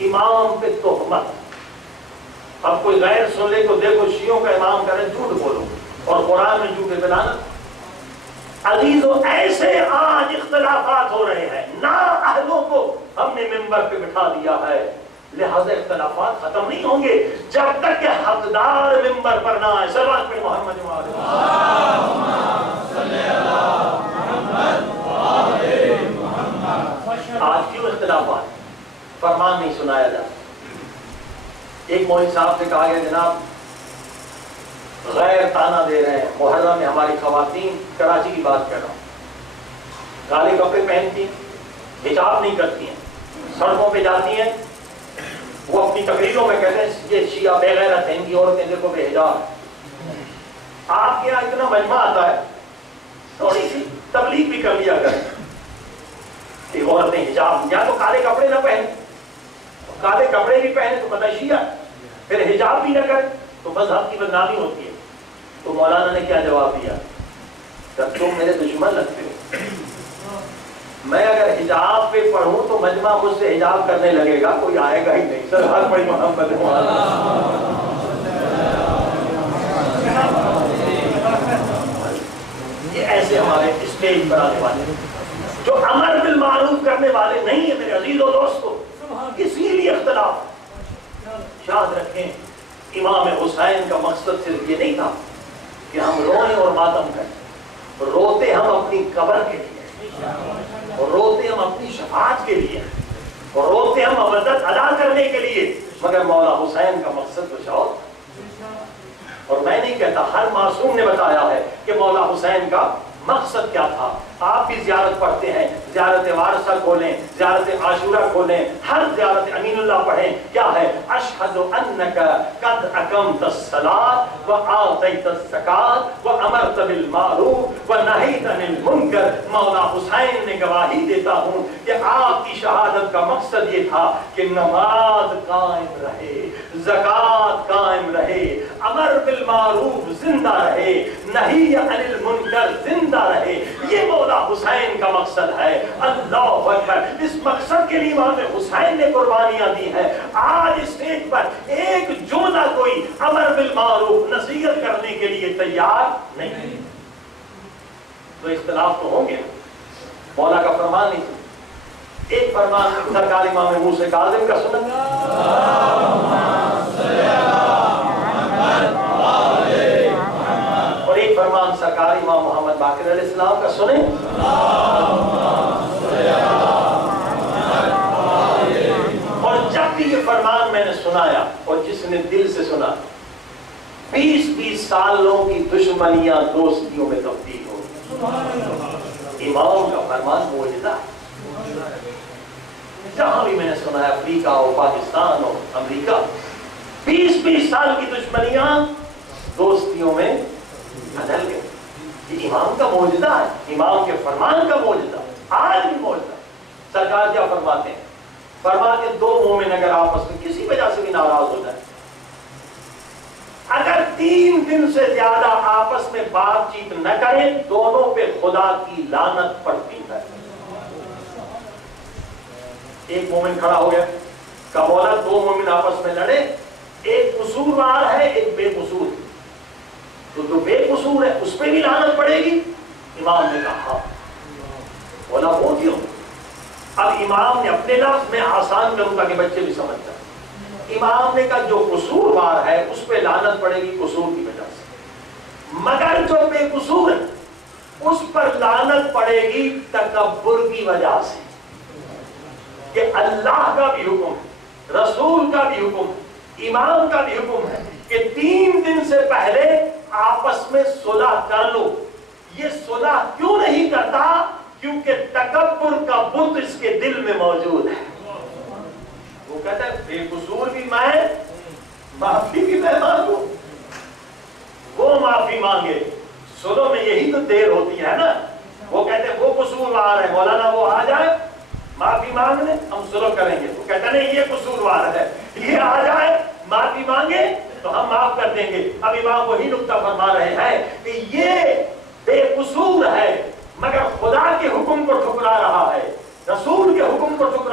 امام پہ تہمت. اب کوئی غیر سن لے تو دیکھو شیعوں کا امام کرے جھوٹ بولو اور قرآن میں جھوٹے پہ لعنت. عزیزو ایسے آج اختلافات ہو رہے ہیں، نا اہلوں کو ہم نے منبر پہ بٹھا دیا ہے، لہذا اختلافات ختم نہیں ہوں گے جب تک کہ حقدار منبر پر نہ آئے. صلوات پہ محمد آج کیوں اختلافات؟ فرمان نہیں سنایا جاتا. ایک مولوی صاحب سے کہا گیا جناب غیر تانا دے رہے ہیں، محرم میں ہماری خواتین، کراچی کی بات کر رہا ہوں، کالے کپڑے پہنتی ہیں، حجاب نہیں کرتی ہیں، سڑکوں پہ جاتی ہیں، وہ اپنی تقریروں میں کہتے ہیں یہ شیعہ بے غیرت ہیں، ان کی عورتیں دیکھو بے حجاب. آپ کے یہاں اتنا مجمع آتا ہے، تھوڑی سی تبلیغ بھی کر لیا کریں کہ عورتیں حجاب، یا تو کالے کپڑے نہ پہنے، کالے کپڑے بھی پہنے تو پتہ شیعہ، پھر حجاب بھی نہ کرے تو مذہب کی بدنامی ہوتی ہے. تو مولانا نے کیا جواب دیا؟ جب تم میرے دشمن لگتے ہو، میں اگر حجاب پہ پڑھوں تو مجمع مجھ سے حجاب کرنے لگے گا، کوئی آئے گا ہی نہیں. سر ہر بڑی محمد یہ ایسے ہمارے اسٹیج پر آنے والے جو امر بالمعروف کرنے والے نہیں ہیں میرے عزیز و دوستو. اسی لیے اختلاف. یاد رکھیں امام حسین کا مقصد صرف یہ نہیں تھا کہ ہم روئیں اور ماتم کریں، روتے ہم اپنی قبر کے لیے، اور روتے ہم اپنی شفاعت کے لیے، اور روتے ہم عبادت ادا کرنے کے لیے، مگر مولا حسین کا مقصد کچھ اور. اور میں نہیں کہتا، ہر معصوم نے بتایا ہے کہ مولا حسین کا مقصد کیا تھا. آپ بھی زیارت پڑھتے ہیں، زیارت وارثہ کھولیں، زیارت عاشورہ کھولیں، ہر زیارت امین اللہ پڑھیں. کیا ہے؟ اشہد انک قد اقمت الصلاۃ وآتیت الزکاۃ وامرت بالمعروف ونہیت عن المنکر. مولا حسین نے گواہی دیتا ہوں کہ آپ کی شہادت کا مقصد یہ تھا کہ نماز قائم رہے، زکوٰۃ قائم رہے، امر بالمعروف زندہ رہے، نہی عن المنکر زندہ رہے. یہ مولا حسین کا مقصد ہے. اللہ اکبر. اس مقصد کے لیے امام حسین نے قربانیاں دی ہیں. آج اسٹیج پر ایک جو نہ کوئی امر بالمعروف نصیحت کرنے کے لیے تیار نہیں. تو اختلاف تو ہوں گے. مولا کا فرمان نہیں سنا. ایک فرمان سرکار امام موسیٰ کاظم کا سنا، اور ایک فرمان سرکار امام محمد باقر علیہ السلام کا سنیں. اور جب بھی یہ فرمان میں نے سنایا اور جس نے دل سے سنا، 20 سالوں کی دشمنیاں دوستیوں میں تبدیل ہو. امام کا فرمان معجزہ. جہاں بھی میں نے سنا ہے، افریقہ ہو، پاکستان ہو، امریکہ، 20 سال کی دشمنیاں دوستیوں میں بدل گئے. یہ امام کا معجزہ ہے، امام کے فرمان کا معجزہ. آج بھی معجزہ. سرکار کیا فرماتے ہیں؟ فرماتے ہیں 2 مومن اگر آپس میں کسی وجہ سے بھی ناراض ہو جائے، اگر 3 دن سے زیادہ آپس میں بات چیت نہ کریں، دونوں پہ خدا کی لعنت پڑتی ہے. ایک مومن کھڑا ہو گیا، کہا مولا 2 مومن آپس میں لڑے، ایک قصوروار ہے ایک بے قصور. تو جو بے قصور ہے اس پہ بھی لعنت پڑے گی؟ امام نے کہا ہاں. بولا وہ کیوں؟ اب امام نے اپنے لفظ میں آسان کروں تاکہ بچے بھی سمجھ جائیں. امام نے کہا جو قصوروار ہے اس پہ لعنت پڑے گی قصور کی وجہ سے، مگر جو بے قصور ہے اس پر لعنت پڑے گی تکبر کی وجہ سے. کہ اللہ کا بھی حکم ہے، رسول کا بھی حکم ہے، امام کا بھی حکم ہے کہ 3 دن سے پہلے آپس میں صلح کر لو. یہ صلح کیوں نہیں کرتا؟ کیونکہ تکبر کا بت اس کے دل میں موجود ہے. وہ کہتا ہے بے قصور بھی میں، معافی بھی میں مانگوں. وہ معافی مانگے. صلح میں یہی تو دیر ہوتی ہے نا. وہ کہتے ہیں وہ قصوروار ہے، مولانا وہ آ جائے معافی مانگنے، ہم صلح کریں گے. وہ کہتا نہیں یہ قصوروار ہے، یہ آ جائے معافی مانگے تو ہم معاف کر دیں گے. اب امام وہی نقطہ فرما رہے ہیں کہ یہ بے قصور ہے مگر خدا کے حکم کو ٹھکرا رہا ہے، رسول کے حکم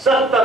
70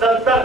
70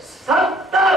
70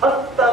70